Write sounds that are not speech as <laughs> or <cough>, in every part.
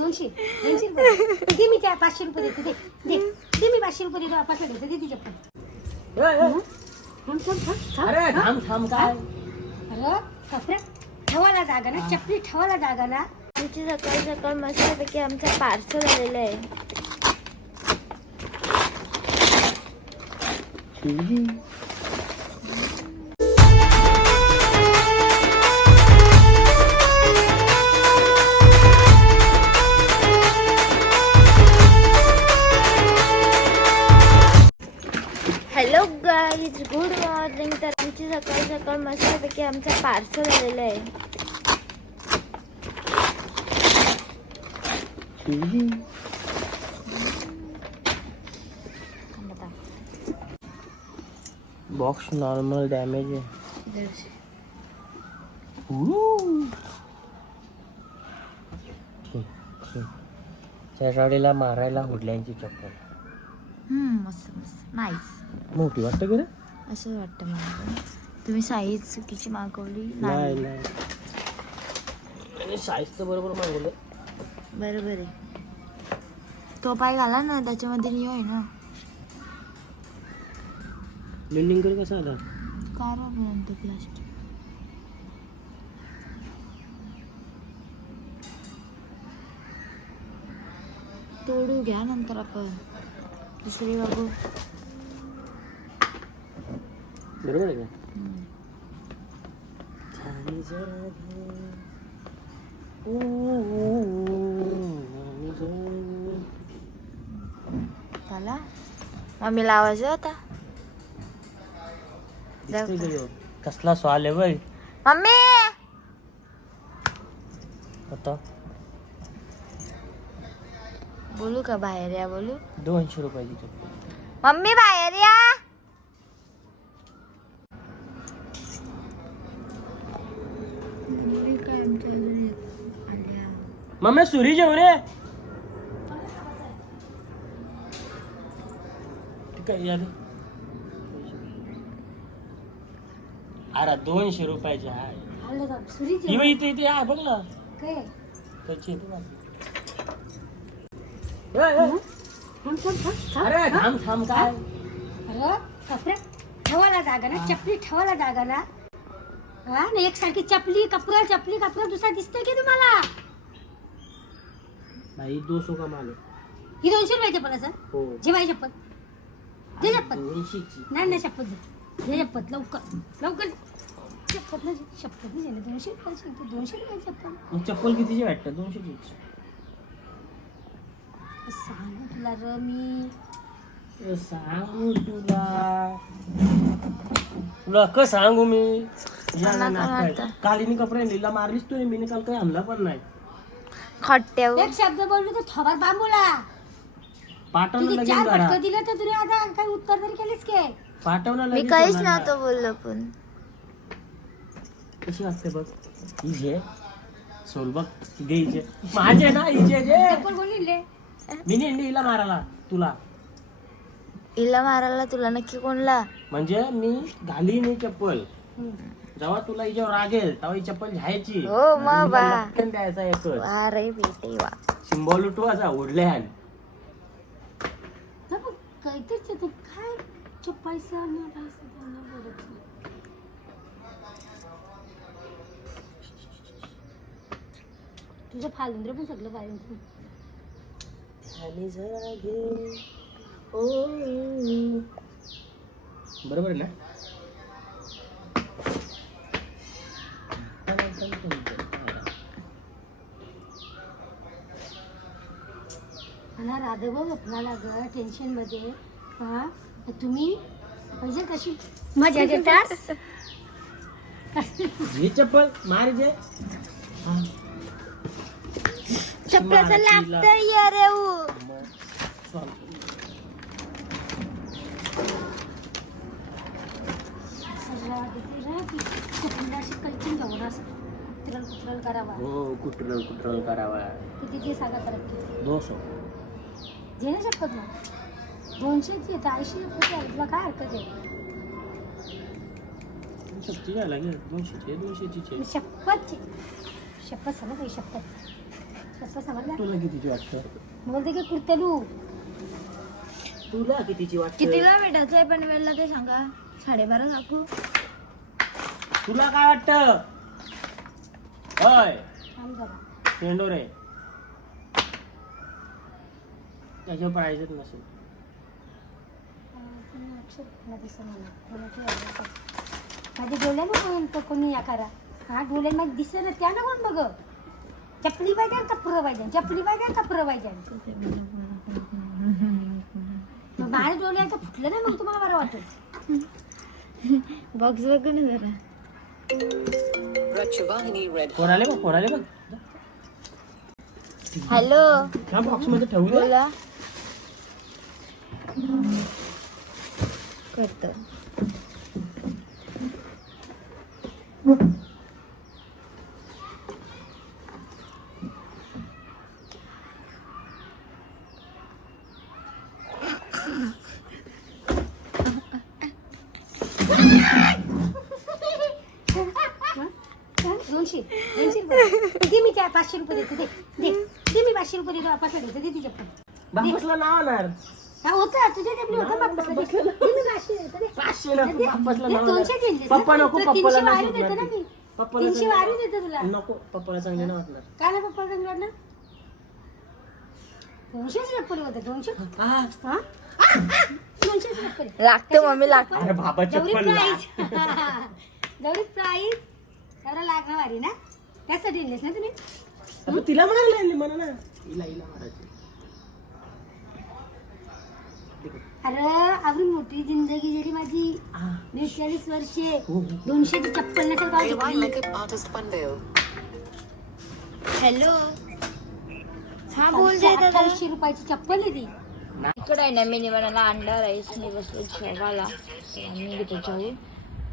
दोनशे दोनशे रुपये दे. मी त्या पाचशे रुपये देते दे दे. दे मी पाचशे रुपये देतो पाचशे देते दे तिच्या पण थांब थांब थांब थांब. अरे थांब थांब काय? अरे कपड्या ठेवायला जागा ना चपली ठेवायला जागा ना. आमची सकाळ सकाळ मस्तपैकी आमचं पार्सल आलेलं आहे. हॅलो गाईज गुड मॉर्निंग तर आमची सकाळ सकाळ मस्तपैकी आमचं पार्सल आलेलं आहे. बॉक्स नॉर्मल डॅमेज आहे गाडीला मारायला हुडल्यांची चप्पल। मस्त मस्त नाईस मोठी वाटतं की असं वाटतं मला. तुम्ही साईज चुकीची मागवली नाही साईज तर बरोबर मागवलं. बरोबर आहे. तो पाय घाला ना त्याच्यामध्ये नियो आहे ना लिंडिंग कर कसा आला कारापर्यंत प्लास्टिक तोडू घ्या नंतर आपण दुसरी बघू बरोबर आहे का झाला मम्मीला आवाज होता जाऊ दिसतोय का? कसला स्वाल आहे बाई. मम्मी! आता? बोलू का बाहेर या बोलू? दोनशे रुपयाची चप्पल मम्मी बाहेर या. मम्मी सुरी जेव यार अरे दोनशे रुपयाचे आहे आलं का? सुरीच ही बाई इथे इथे आहे बघ ना. काय? त्याची इथे बघ. थांब थांब थांब. थांब अरे थांब. थांब काय? अरे कपड्या ठेवायला जागा ना? चपली ठेवायला जागा ना? हा ना एक सारखी चपली कपडा चपली कपडा दुसरा दिसतंय की तुम्हाला? भाई दो सौ का माल है. दोनशे रुपये चप्पल असं? हो. जे माझी चप्पल दे चप्पल दोनशेची नाही नाही शपथ दे. दे शपथ लवकर. लवकर शपथ नाही शपथ नाही झाली. दोनशे रुपयाची तू दोनशे रुपयाची चप्पल मग चप्पल कितीची वाटतं? दोनशेची सांगू तुला र मी. सांगू तुला. तुला का सांगू मी? कालीनी कपडे लिला मारलीस तू मी काल काही आणला पण नाही. खट्ट्याव एक शब्द बोललो तर थोबार बांबूला. पाठवलं तुझे लगेच चार करा फटकं दिलं तर तुला आता काही उत्तर तरी केलीस के? पाठवलं मी लगेच काहीच नव्हतं बोललो पण. कशी बघ? हिजे सोल बघ. हिचे माझे ना हिचे जे चप्पल बोलली ले मी नेंडी हिला मारायला तुला. हिला मारायला तुला नक्की कोणला? म्हणजे मी घाली नाही चप्पल. जेव्हा तुला हिच्यावर रागेल तेव्हा ही चप्पल घ्यायची. हो मग लटकन द्यायचा एकच. वा रे बेटे वा सिम्बॉल उठवायचा उडल्यान हा आहे. ते काय पैसा त्यांना बोलत नाही. तुझं फालुंद्र पण सगळं बाहेर बरोबर आहे ना? मला राधव झोपला ग टेन्शनमध्ये. हा? तुम्ही म्हणजे कशी मजा घेतात हे चप्पल मार जे. चपलाचं लागतं ये ते करावा हो कुठरल कुठरल करावा. कितीची सांगा करत किती? दोस जे नाही मग? दोनशेची आहे तर ऐंशी रुपये आहे तुला काय हरकत आहे शक्ती काय लागेल दोनशेची दोनशेची मी शपथ शपथ समज शपथ शपथ समजला तुला कितीची वाटतं बोलते की कुर्तलू तुला कितीची वाटतं कितीला भेटायचं आहे पनवेलला ते सांगा. साडेबारा दाखवू तुला काय वाटतं? होय. थांब जरा. पेंडोरे. त्याच्यावर प्राईजच नसेल. अं, तुम्ही अक्षरमध्ये समजलं. कोणाची आवड आहे? माझे डोळे ना कोण तो कोणी या करा हा डोळे माझे दिसे ना त्या ना कोण बघ चपली पाहिजे कपडं पाहिजे चपली पाहिजे कपडं पाहिजे मग माझे डोळे आता फुटलं ना मग तुम्हाला बरं वाटेल बॉक्स बघ ना जरा बघ बघ हॅलो बॉक्समध्ये ठेवलं बोला करतो हा? हा? दोनशे दोनशे रुपये दे मी त्या पाचशे रुपये देते दे दे दे मी पाचशे रुपये देतो पाचशे देते दे तिच्या पण बापसला नको दोनशे ना. पप्पा नको तुला पप्पाला तीनशे वारी देते ना सुटणार मी. ती. पप्पाला तीनशे चांगली- वारी देते तुला. नको पप्पाला चांगले नाही वाटणार. काय ना पप्पा चांगलं वाटलं दोनशेच चप्पल होते दोनशे? हा. हा? आ, आ, दोनशेच चप्पल लागतं मम्मी लागतं. अरे बाबा जेवढी चप्पल प्राईस <laughs> जेवढी प्राईस तेवढा लागणार वारी ना? त्यासाठी दिलेस ना तुम्ही? अबे तिला म्हणाले म्हणा ना. हिला हिला मारायची. अरे आवडी मोठी जिंदगी गेली माझी. बेचाळीस वर्षे. हो, हो. दोनशेची चप्पल नसेल का घेतली? हॅलो हा बोल अठ्ठावीसशे रुपयाची चप्पल आहे ती. इकडे आहे ना मी निवाणाला अंडा राईस मी बसलो जेवायला आम्ही घेतो जेवून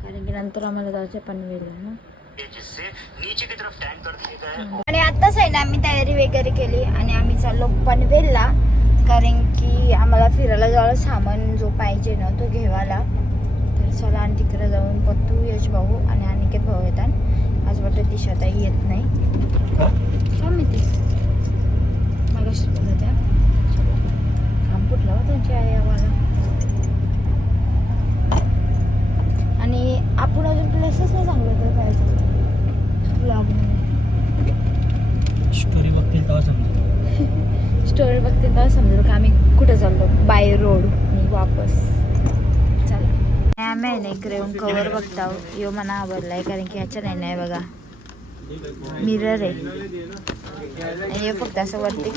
कारण की नंतर आम्हाला जायचं पनवेलला ना. आणि आताच आहे ना आम्ही तयारी वगैरे केली आणि आम्ही चाललो पनवेलला. कारण की आम्हाला फिरायला जायला सामान जो पाहिजे ना तो घेवायला. तर चला आणि तिकडे जाऊन पत्तू यश भाऊ आणि अनिकेत भाऊ येतात. आज वाटतं दिशाताई येत नाही. काय माहिती? बोलत होत्या चला. काम कुठलं हो त्यांची आई आम्हाला. आणि आपण अजून प्लेसच नाही सांगलं तर काय ब्लॉग स्टोरी बघतील तेव्हा समजेल स्टोरी बघते तेव्हा समजेल का आम्ही कुठे चाललो? By road. आणि वापस. चला. आम्ही आहे ना इकडे येऊन कवर बघता यो मला आवडलाय कारण की ह्याच्या नाही नाही बघा. मिरर आहे. हे फक्त असं वरती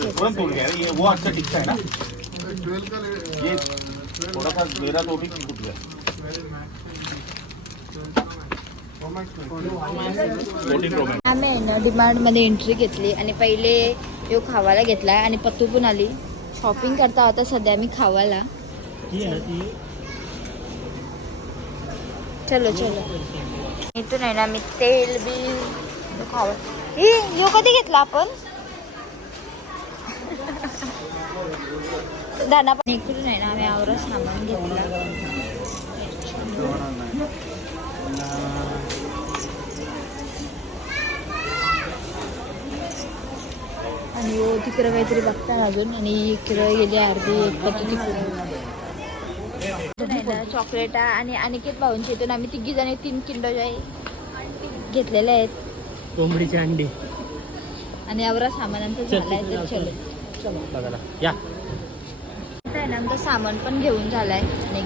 आम्ही आहे ना डिमांडमध्ये एंट्री घेतली आणि पहिले यो खावायला घेतला आणि पत्तू पण आली. शॉपिंग करता होता सध्या मी ती चलो चलो. इथून आहे ना मी तेल बी खावा. यो कधी घेतला आपण? दाना पण इकडून आहे ना आम्ही आवरा सामान घेतला आणि यो तिकडं काहीतरी बघता अजून आणि इकडं गेली अर्धी एक चॉकलेट आणि अनिकेत भाऊंच्या इथून आम्ही तिघी जणी तीन किंडो जॉय घेतलेले आहेत. कोंबडीची अंडी. आणि आवरा सामान आमचं झालाय तर चल. या. आमचं सामान पण घेऊन झालाय. आणि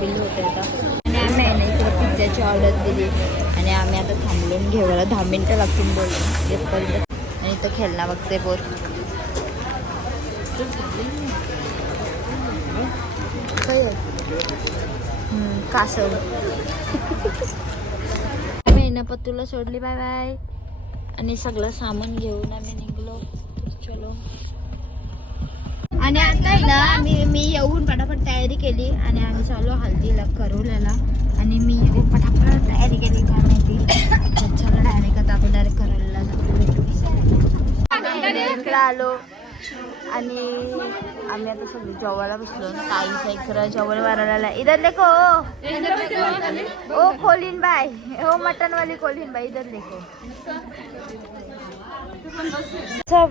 बिल होते आता. आणि आम्ही आहे ना इकडे पिझ्झाची ऑर्डर दिली. आणि आम्ही आता थांबलून घेऊया दहा मिनटं लागतील बोलून. येतपर्यंत आणि इथं खेळणं बघते? हम्म, कासव. <laughs> पत्तूला सोडली बाय बाय. आणि सगळं सामान घेऊन आम्ही निघलो. चलो. आणि आता आहे ना मी मी येऊन पटापट तयारी केली आणि आम्ही चालू हल्दीला करोल्याला. आणि मी पटापट तयारी केली काय माहिती. <coughs> चला डायरेक्ट आता आपण डायरेक्ट करोल्याला आलो. आणि आम्ही आता सगळं जेवायला बसलो. ताईचा इकडं जेवण वाढवलेला इधर देखो ओ. खोलीन बाय. हो मटन वाली खोलीन बाय. इधर देखो.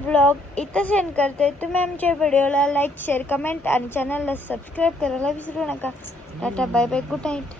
ब्लॉग इथं सेंड करते. तुम्ही आमच्या व्हिडिओला लाईक शेअर कमेंट आणि चॅनलला सबस्क्राईब करायला विसरू नका. Tata bye bye good night